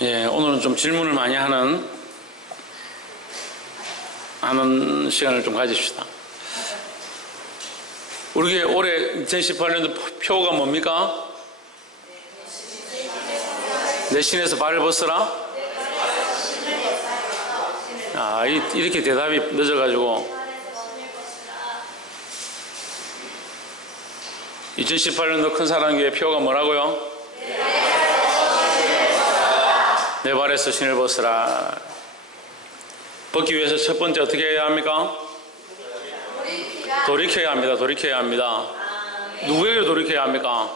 오늘은 좀 질문을 많이 하는 시간을 좀 가집시다. 우리 올해 2018년도 표가 뭡니까? 내 신에서 발을 벗어라? 이렇게 대답이 늦어가지고 2018년도 큰 사랑교회 표가 뭐라고요? 내 발에서 신을 벗으라. 벗기 위해서 첫 번째 어떻게 해야 합니까? 돌이켜야 합니다. 돌이켜야 합니다. 누구에게 돌이켜야 합니까?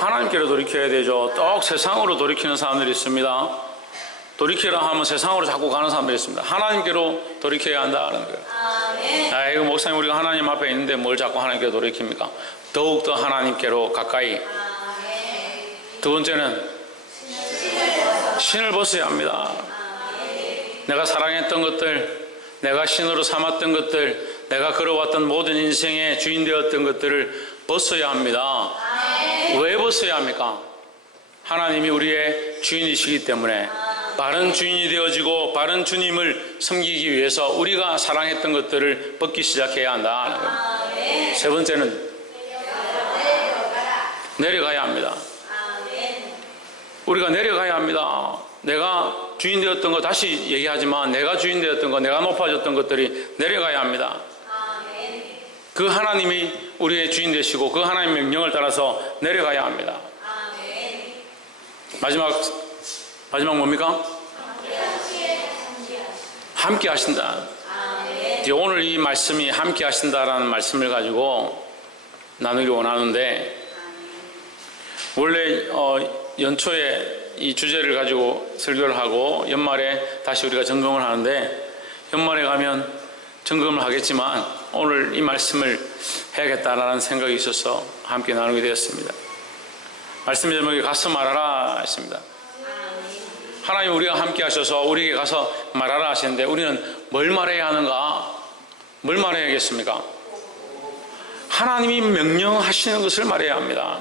하나님께로 돌이켜야 되죠. 또 세상으로 돌이키는 사람들이 있습니다. 돌이키라 하면 세상으로 자꾸 가는 사람들이 있습니다. 하나님께로 돌이켜야 한다는 거예요. 이거 목사님, 우리가 하나님 앞에 있는데 뭘 자꾸 하나님께로 돌이킵니까? 더욱더 하나님께로 가까이. 두 번째는 신을 벗어야 합니다. 내가 사랑했던 것들, 내가 신으로 삼았던 것들, 내가 걸어왔던 모든 인생의 주인 되었던 것들을 벗어야 합니다. 왜 벗어야 합니까? 하나님이 우리의 주인이시기 때문에 바른 주인이 되어지고 바른 주님을 섬기기 위해서 우리가 사랑했던 것들을 벗기 시작해야 한다는 겁니다. 세 번째는 내려가야 합니다. 우리가 내려가야 합니다. 내가 주인 되었던 거, 다시 얘기하지만 내가 주인 되었던 거, 내가 높아졌던 것들이 내려가야 합니다. 그 하나님이 우리의 주인 되시고 그 하나님의 명령을 따라서 내려가야 합니다. 마지막 뭡니까? 함께 하신다. 오늘 이 말씀이 함께 하신다라는 말씀을 가지고 나누기 원하는데, 원래 연초에 이 주제를 가지고 설교를 하고 연말에 다시 우리가 점검을 하는데, 연말에 가면 점검을 하겠지만 오늘 이 말씀을 해야겠다라는 생각이 있어서 함께 나누게 되었습니다. 말씀 제목이 가서 말하라 했습니다. 하나님 우리가 함께 하셔서 우리에게 가서 말하라 하시는데, 우리는 뭘 말해야 하는가? 뭘 말해야겠습니까? 하나님이 명령하시는 것을 말해야 합니다.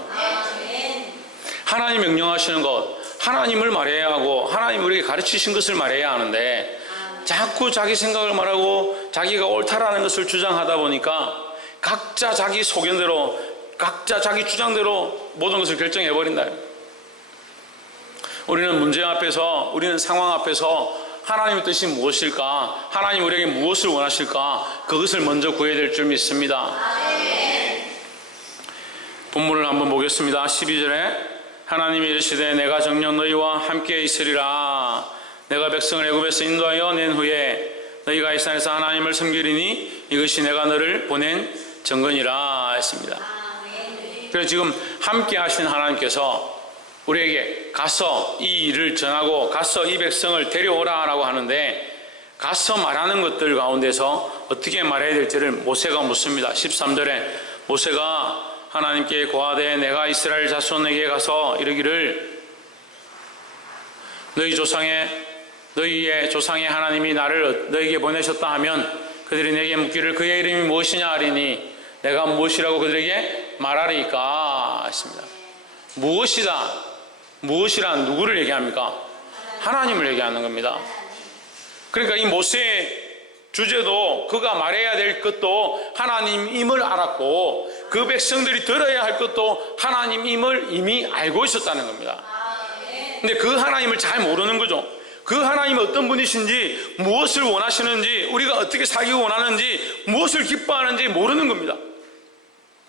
하나님 명령하시는 것, 하나님을 말해야 하고 하나님 우리에게 가르치신 것을 말해야 하는데, 자꾸 자기 생각을 말하고 자기가 옳다라는 것을 주장하다 보니까 각자 자기 소견대로, 각자 자기 주장대로 모든 것을 결정해버린다. 우리는 문제 앞에서, 우리는 상황 앞에서 하나님의 뜻이 무엇일까, 하나님 우리에게 무엇을 원하실까, 그것을 먼저 구해야 될 줄 믿습니다. 본문을 한번 보겠습니다. 12절에 하나님이 이르시되 내가 정녕 너희와 함께 있으리라. 내가 백성을 애굽에서 인도하여 낸 후에 너희가 이 산에서 하나님을 섬기리니 이것이 내가 너를 보낸 증거니라 했습니다. 그래서 지금 함께 하신 하나님께서 우리에게 가서 이 일을 전하고 가서 이 백성을 데려오라 라고 하는데, 가서 말하는 것들 가운데서 어떻게 말해야 될지를 모세가 묻습니다. 13절에 모세가 하나님께 고하되 내가 이스라엘 자손에게 가서 이르기를, 너희의 조상의 하나님이 나를 너희에게 보내셨다 하면 그들이 내게 묻기를 그의 이름이 무엇이냐 하리니 내가 무엇이라고 그들에게 말하리까 했습니다. 무엇이란 누구를 얘기합니까? 하나님을 얘기하는 겁니다. 그러니까 이 모세의 주제도, 그가 말해야 될 것도 하나님임을 알았고 그 백성들이 들어야 할 것도 하나님임을 이미 알고 있었다는 겁니다. 근데 그 하나님을 잘 모르는 거죠. 그 하나님이 어떤 분이신지, 무엇을 원하시는지, 우리가 어떻게 살기 원하는지, 무엇을 기뻐하는지 모르는 겁니다.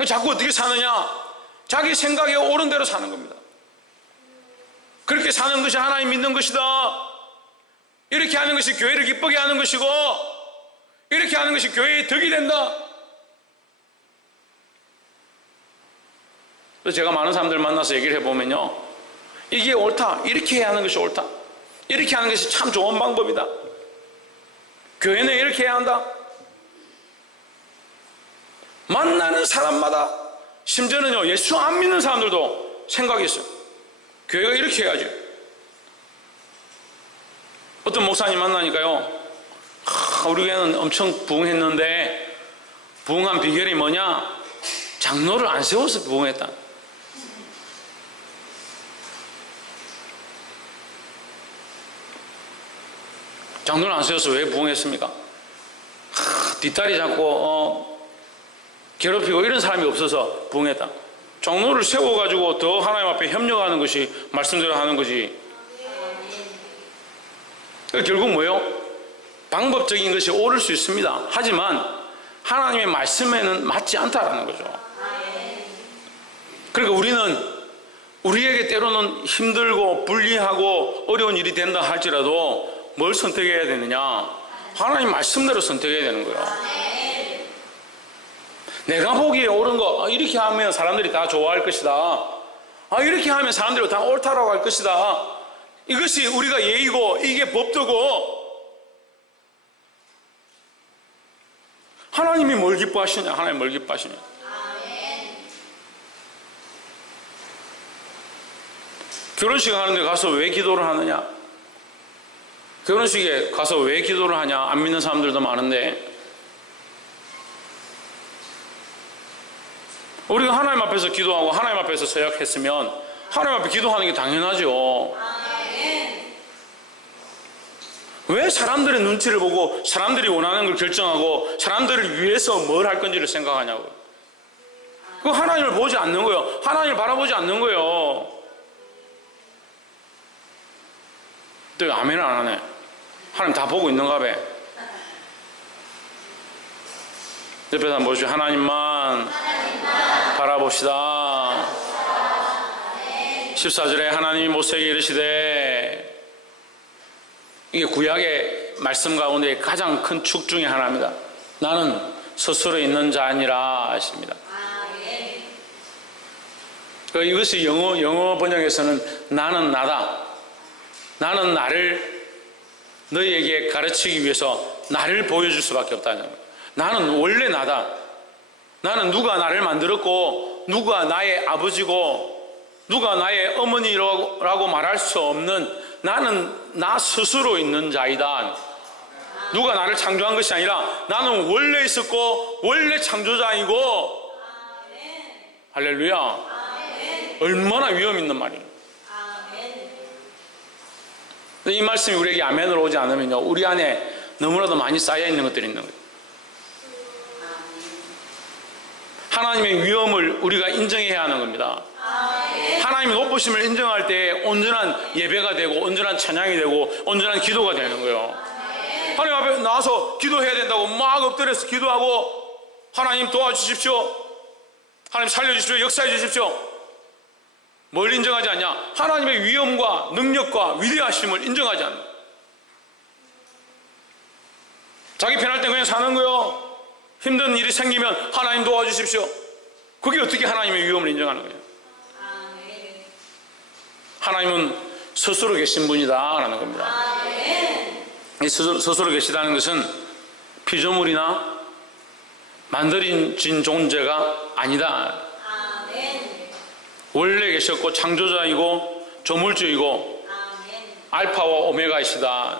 자꾸 어떻게 사느냐? 자기 생각에 옳은 대로 사는 겁니다. 그렇게 사는 것이 하나님 믿는 것이다. 이렇게 하는 것이 교회를 기쁘게 하는 것이고, 이렇게 하는 것이 교회의 덕이 된다. 그래서 제가 많은 사람들 만나서 얘기를 해보면요, 이게 옳다, 이렇게 해야 하는 것이 옳다, 이렇게 하는 것이 참 좋은 방법이다, 교회는 이렇게 해야 한다. 만나는 사람마다, 심지어는요 예수 안 믿는 사람들도 생각이 있어요. 교회가 이렇게 해야지. 어떤 목사님 만나니까요, 우리 교회는 엄청 부흥했는데 부흥한 비결이 뭐냐? 장로를 안 세워서 부흥했다. 장로를 안 세워서 왜 부흥했습니까? 뒷다리 잡고 괴롭히고 이런 사람이 없어서 부흥했다. 장로를 세워가지고 더 하나님 앞에 협력하는 것이 말씀대로 하는 거지. 결국 뭐예요? 방법적인 것이 옳을 수 있습니다. 하지만 하나님의 말씀에는 맞지 않다라는 거죠. 그러니까 우리는 우리에게 때로는 힘들고 불리하고 어려운 일이 된다 할지라도 뭘 선택해야 되느냐? 하나님 말씀대로 선택해야 되는 거예요. 내가 보기에 옳은 거, 이렇게 하면 사람들이 다 좋아할 것이다. 이렇게 하면 사람들이 다 옳다라고 할 것이다. 이것이 우리가 예의고 이게 법도고, 하나님이 뭘 기뻐하시냐? 하나님 뭘 기뻐하시냐? 결혼식 하는데 가서 왜 기도를 하느냐? 결혼식에 가서 왜 기도를 하냐? 안 믿는 사람들도 많은데, 우리가 하나님 앞에서 기도하고 하나님 앞에서 서약했으면 하나님 앞에 기도하는 게 당연하죠. 왜 사람들의 눈치를 보고 사람들이 원하는 걸 결정하고 사람들을 위해서 뭘 할 건지를 생각하냐고요. 그거 하나님을 보지 않는 거예요. 하나님을 바라보지 않는 거예요. 또 아멘을 안 하네. 하나님 다 보고 있는가 봐. 옆에서 한번 보시죠. 하나님만 바라봅시다. 14절에 하나님이 모세에게 이르시되, 이게 구약의 말씀 가운데 가장 큰 축 중에 하나입니다. 나는 스스로 있는 자 아니라 하십니다. 이것이 영어 번역에서는 나는 나다. 나는 나를 너희에게 가르치기 위해서 나를 보여줄 수밖에 없다는 거예요. 나는 원래 나다. 나는 누가 나를 만들었고 누가 나의 아버지고 누가 나의 어머니라고 말할 수 없는, 나는 나 스스로 있는 자이다. 누가 나를 창조한 것이 아니라 나는 원래 있었고 원래 창조자이고. 할렐루야. 얼마나 위험 있는 말이에요. 이 말씀이 우리에게 아멘으로 오지 않으면요, 우리 안에 너무나도 많이 쌓여 있는 것들이 있는 거예요. 하나님의 위엄을 우리가 인정해야 하는 겁니다. 하나님의 높으심을 인정할 때 온전한 예배가 되고 온전한 찬양이 되고 온전한 기도가 되는 거예요. 하나님 앞에 나와서 기도해야 된다고 막 엎드려서 기도하고 하나님 도와주십시오, 하나님 살려주십시오, 역사해 주십시오. 뭘 인정하지 않냐? 하나님의 위엄과 능력과 위대하심을 인정하지 않는. 자기 편할 때 그냥 사는 거요. 힘든 일이 생기면 하나님 도와주십시오. 그게 어떻게 하나님의 위엄을 인정하는 거예요? 하나님은 스스로 계신 분이다 라는 겁니다. 이 스스로 계시다는 것은 피조물이나 만들어진 존재가 아니다. 원래 계셨고 창조자이고 조물주이고 알파와 오메가이시다.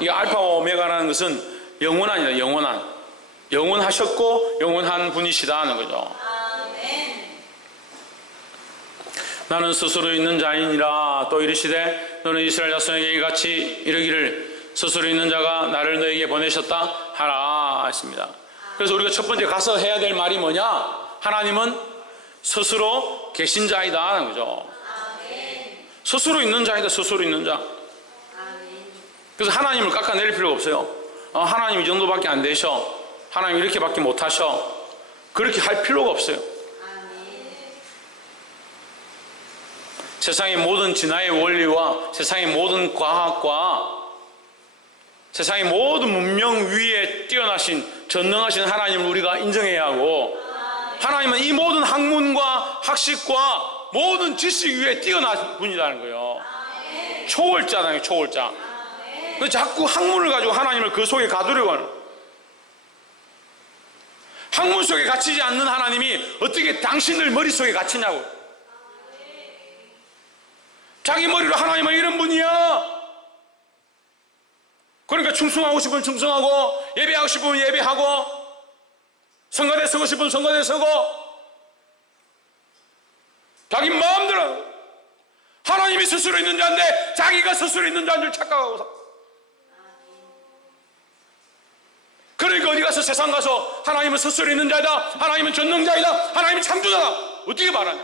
이 알파와 오메가라는 것은 영원한이다. 영원하셨고 영원한 분이시다 하는 거죠. 나는 스스로 있는 자이니라. 또 이르시되 너는 이스라엘 자손에게 이같이 이르기를 스스로 있는 자가 나를 너에게 보내셨다 하라 했습니다. 그래서 우리가 첫 번째 가서 해야 될 말이 뭐냐? 하나님은 스스로 계신 자이다 하는 거죠. 스스로 있는 자이다. 스스로 있는 자. 그래서 하나님을 깎아내릴 필요가 없어요. 하나님 이 정도밖에 안 되셔, 하나님 이렇게밖에 못하셔, 그렇게 할 필요가 없어요. 세상의 모든 진화의 원리와 세상의 모든 과학과 세상의 모든 문명 위에 뛰어나신 전능하신 하나님을 우리가 인정해야 하고, 하나님은 이 모든 학문과 학식과 모든 지식 위에 뛰어난 분이라는 거예요. 초월자잖아요. 초월자. 자꾸 학문을 가지고 하나님을 그 속에 가두려고 하는, 학문 속에 갇히지 않는 하나님이 어떻게 당신들 머릿속에 갇히냐고. 자기 머리로 하나님은 이런 분이야. 그러니까 충성하고 싶으면 충성하고, 예배하고 싶으면 예배하고, 성가대 서고 싶으면 성가대 서고, 자기 마음대로. 하나님이 스스로 있는 자인데 자기가 스스로 있는 자인 줄 착각하고 사. 그러니까 어디 가서 세상 가서 하나님은 스스로 있는 자이다, 하나님은 전능자이다, 하나님은 창조자다 어떻게 말하냐?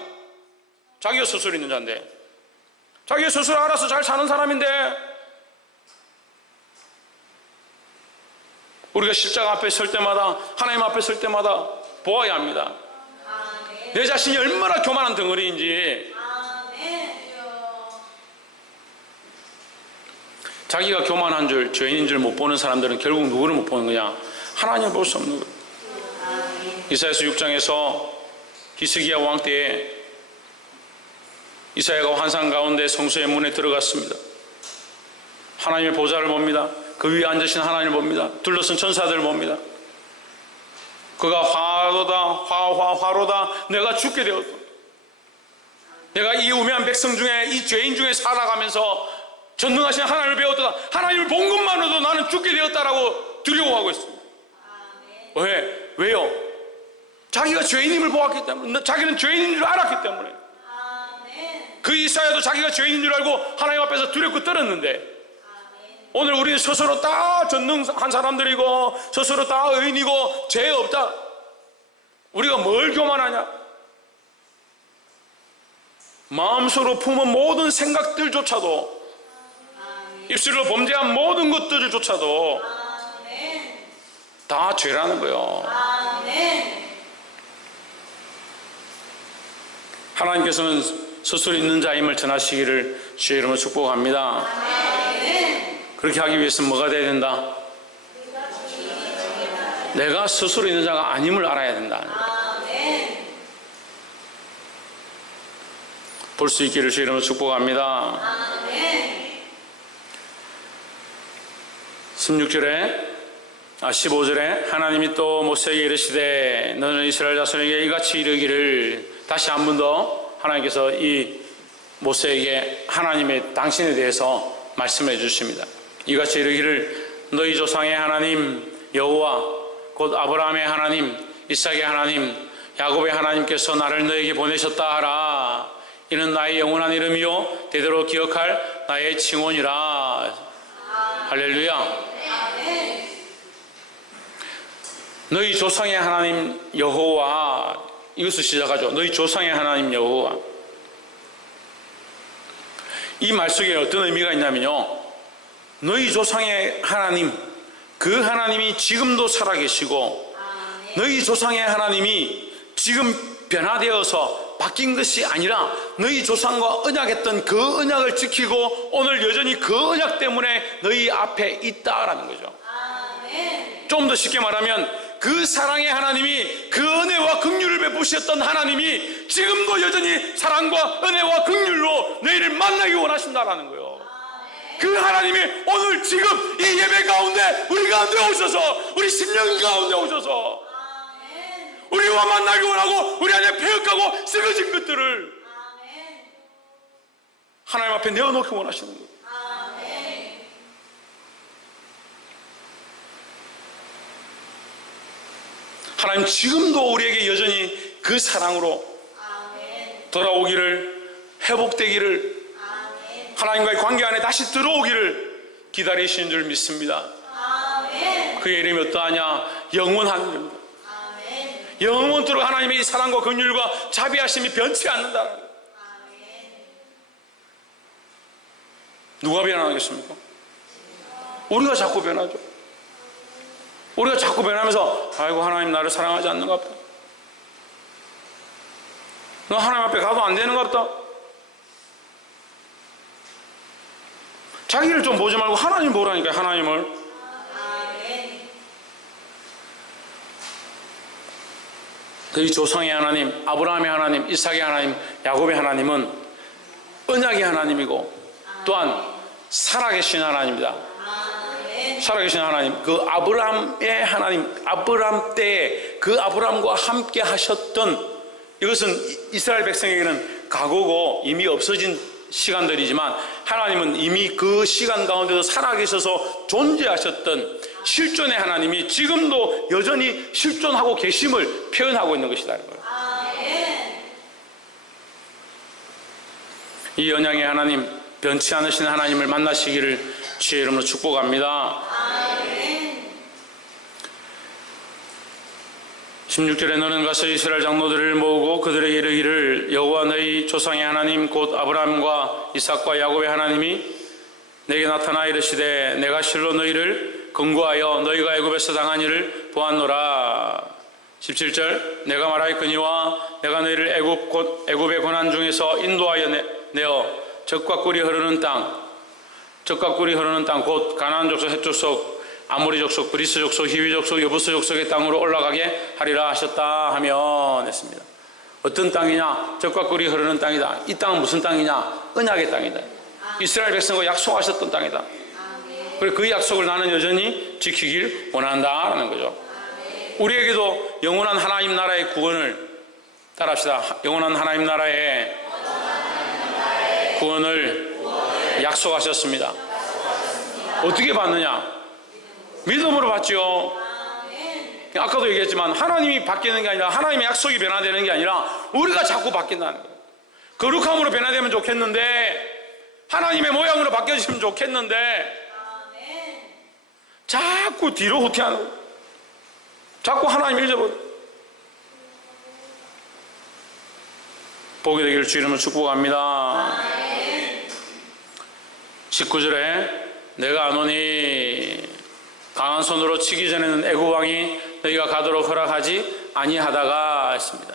자기가 스스로 있는 자인데, 자기가 스스로 알아서 잘 사는 사람인데, 우리가 십자가 앞에 설 때마다, 하나님 앞에 설 때마다 보아야 합니다. 내 자신이 얼마나 교만한 덩어리인지. 자기가 교만한 줄, 죄인인 줄 못 보는 사람들은 결국 누구를 못 보는 거냐? 하나님을 볼 수 없는 거예요. 이사야서 6장에서 히스기야 왕 때에 이사야가 환상 가운데 성소의 문에 들어갔습니다. 하나님의 보좌를 봅니다. 그 위에 앉으신 하나님을 봅니다. 둘러쓴 천사들을 봅니다. 그가 화로다 내가 죽게 되었다. 내가 이 우매한 백성 중에, 이 죄인 중에 살아가면서 전능하신 하나님을 배웠다. 하나님을 본 것만으로도 나는 죽게 되었다라고 두려워하고 있습니다. 왜요? 자기가 죄인임을 보았기 때문에, 자기는 죄인인 줄 알았기 때문에. 그 이사야도 자기가 죄인인 줄 알고 하나님 앞에서 두렵고 떨었는데, 오늘 우리는 스스로 다 전능한 사람들이고 스스로 다 의인이고 죄 없다. 우리가 뭘 교만하냐? 마음속으로 품은 모든 생각들조차도, 입술로 범죄한 모든 것들조차도 다 죄라는 거예요. 하나님께서는 스스로 있는 자임을 전하시기를 주의 이름으로 축복합니다. 그렇게 하기 위해서는 뭐가 돼야 된다? 내가 스스로 있는 자가 아님을 알아야 된다. 볼 수 있기를 주의 이름으로 축복합니다. 15절에 하나님이 또 모세에게 이르시되 너는 이스라엘 자손에게 이같이 이르기를, 다시 한 번 더 하나님께서 이 모세에게 하나님의 당신에 대해서 말씀해 주십니다. 이같이 이르기를 너희 조상의 하나님 여호와 곧 아브라함의 하나님, 이삭의 하나님, 야곱의 하나님께서 나를 너에게 보내셨다 하라. 이는 나의 영원한 이름이요 대대로 기억할 나의 칭원이라. 할렐루야. 너희 조상의 하나님 여호와, 이것을 시작하죠. 너희 조상의 하나님 여호와. 이 말 속에 어떤 의미가 있냐면요, 너희 조상의 하나님, 그 하나님이 지금도 살아계시고, 너희 조상의 하나님이 지금 변화되어서 바뀐 것이 아니라 너희 조상과 언약했던 그 언약을 지키고 오늘 여전히 그 언약 때문에 너희 앞에 있다라는 거죠. 좀 더 쉽게 말하면 그 사랑의 하나님이, 그 은혜와 긍휼을 베푸셨던 하나님이 지금도 여전히 사랑과 은혜와 긍휼로 너희를 만나기 원하신다라는 거예요. 그 하나님이 오늘 지금 이 예배 가운데 우리 가운데 오셔서, 우리 심령 가운데 오셔서 우리와 만나기 원하고 우리 안에 폐역하고 썩어진 것들을 하나님 앞에 내어놓기 원하시는 거예요. 하나님 지금도 우리에게 여전히 그 사랑으로 돌아오기를, 회복되기를, 하나님과의 관계 안에 다시 들어오기를 기다리시는 줄 믿습니다. 그의 이름이 어떠하냐? 영원한 이름입니다. 영원토록 하나님의 이 사랑과 긍휼과 자비하심이 변치 않는다. 누가 변하겠습니까? 우리가 자꾸 변하죠. 우리가 자꾸 변하면서 아이고 하나님 나를 사랑하지 않는가 보다, 너 하나님 앞에 가도 안 되는가 보다. 자기를 좀 보지 말고 하나님 보라니까요. 하나님을. 그 조상의 하나님, 아브라함의 하나님, 이삭의 하나님, 야곱의 하나님은 언약의 하나님이고 또한 살아계신 하나님입니다. 살아계신 하나님, 그 아브라함의 하나님, 아브라함 때에 그 아브라함과 함께 하셨던, 이것은 이스라엘 백성에게는 과거고 이미 없어진 시간들이지만 하나님은 이미 그 시간 가운데도 살아계셔서 존재하셨던 실존의 하나님이 지금도 여전히 실존하고 계심을 표현하고 있는 것이라는 거예요. 이 언약의 하나님, 변치 않으신 하나님을 만나시기를 주의 이름으로 축복합니다. 16절에 너는 가서 이스라엘 장로들을 모으고 그들에게 이르기를 여호와 너희 조상의 하나님 곧 아브라함과 이삭과 야곱의 하나님이 내게 나타나 이르시되 내가 실로 너희를 근거하여 너희가 애굽에서 당한 일을 보았노라. 17절 내가 말하였거니와 내가 너희를 애굽의 고난 중에서 인도하여 내어 젖과 꿀이 흐르는 땅 곧 가나안 족속, 헷 족속, 아모리 족속, 브리스 족속, 히위 족속, 여부스 족속의 땅으로 올라가게 하리라 하셨다 하면 했습니다. 어떤 땅이냐? 젖과 꿀이 흐르는 땅이다. 이 땅은 무슨 땅이냐? 언약의 땅이다. 이스라엘 백성과 약속하셨던 땅이다. 그리고 그 약속을 나는 여전히 지키길 원한다라는 거죠. 우리에게도 영원한 하나님 나라의 구원을 따라합시다. 영원한 하나님 나라의 구원을 약속하셨습니다. 어떻게 받느냐? 믿음으로 받죠. 아까도 얘기했지만 하나님이 바뀌는 게 아니라 하나님의 약속이 변화되는 게 아니라 우리가 자꾸 바뀐다는 거예요. 거룩함으로 변화되면 좋겠는데 하나님의 모양으로 바뀌어지면 좋겠는데 자꾸 뒤로 후퇴하는 거예요. 자꾸 하나님 잊어버려. 복이 되기를 주 이름으로 축복합니다. 19절에 내가 아노니 강한 손으로 치기 전에는 애굽 왕이 너희가 가도록 허락하지 아니하다가 했습니다.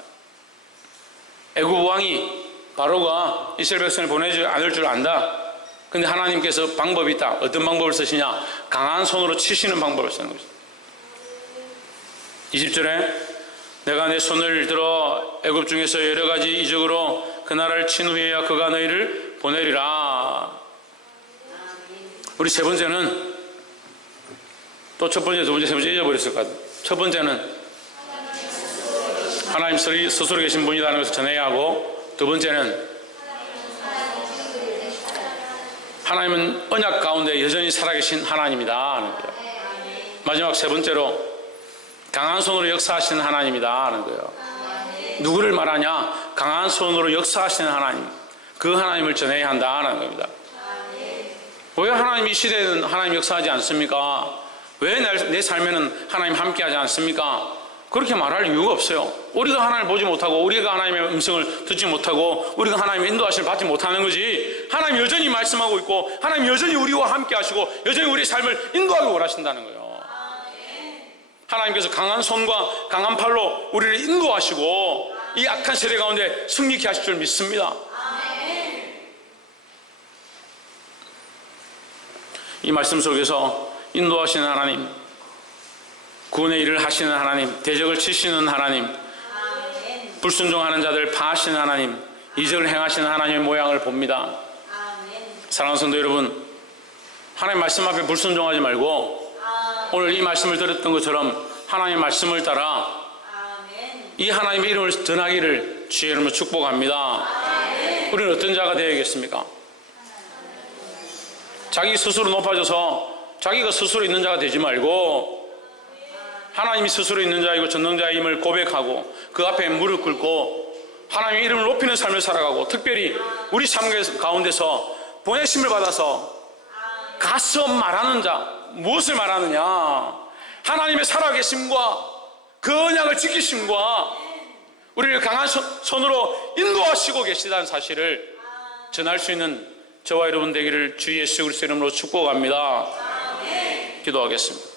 애굽 왕이 바로가 이스라엘 백성을 보내지 않을 줄 안다. 근데 하나님께서 방법이 있다. 어떤 방법을 쓰시냐? 강한 손으로 치시는 방법을 쓰는 것입니다. 20절에 내가 내 손을 들어 애굽 중에서 여러 가지 이적으로 그 나라를 친 후에야 그가 너희를 보내리라. 우리 세 번째는 또 첫 번째, 두 번째, 세 번째 잊어버렸을 것 같아요. 첫 번째는 하나님 스스로 계신 분이라는 것을 전해야 하고, 두 번째는 하나님은 언약 가운데 여전히 살아계신 하나님이다 하는 거예요. 마지막 세 번째로 강한 손으로 역사하시는 하나님이다 하는 거예요. 누구를 말하냐? 강한 손으로 역사하시는 하나님, 그 하나님을 전해야 한다 하는 겁니다. 왜 하나님 이 시대에는 하나님 역사하지 않습니까? 왜 내 삶에는 하나님 함께하지 않습니까? 그렇게 말할 이유가 없어요. 우리가 하나님을 보지 못하고 우리가 하나님의 음성을 듣지 못하고 우리가 하나님의 인도하심을 받지 못하는 거지, 하나님 여전히 말씀하고 있고 하나님 여전히 우리와 함께 하시고 여전히 우리의 삶을 인도하기 원하신다는 거예요. 하나님께서 강한 손과 강한 팔로 우리를 인도하시고 이 악한 세대 가운데 승리케 하실 줄 믿습니다. 이 말씀 속에서 인도하시는 하나님, 구원의 일을 하시는 하나님, 대적을 치시는 하나님, 불순종하는 자들 파하시는 하나님, 이적을 행하시는 하나님의 모양을 봅니다. 사랑하는 성도 여러분, 하나님 말씀 앞에 불순종하지 말고 오늘 이 말씀을 들었던 것처럼 하나님의 말씀을 따라 이 하나님의 이름을 전하기를 주의 이름으로 축복합니다. 우리는 어떤 자가 되어야겠습니까? 자기 스스로 높아져서 자기가 스스로 있는 자가 되지 말고 하나님이 스스로 있는 자이고 전능자임을 고백하고 그 앞에 무릎 꿇고 하나님의 이름을 높이는 삶을 살아가고, 특별히 우리 삶 가운데서 보내심을 받아서 가서 말하는 자, 무엇을 말하느냐? 하나님의 살아계심과 그 언약을 지키심과 우리를 강한 손으로 인도하시고 계시다는 사실을 전할 수 있는 저와 여러분 되기를 주 예수 그리스도 이름으로 축복합니다. 기도하겠습니다.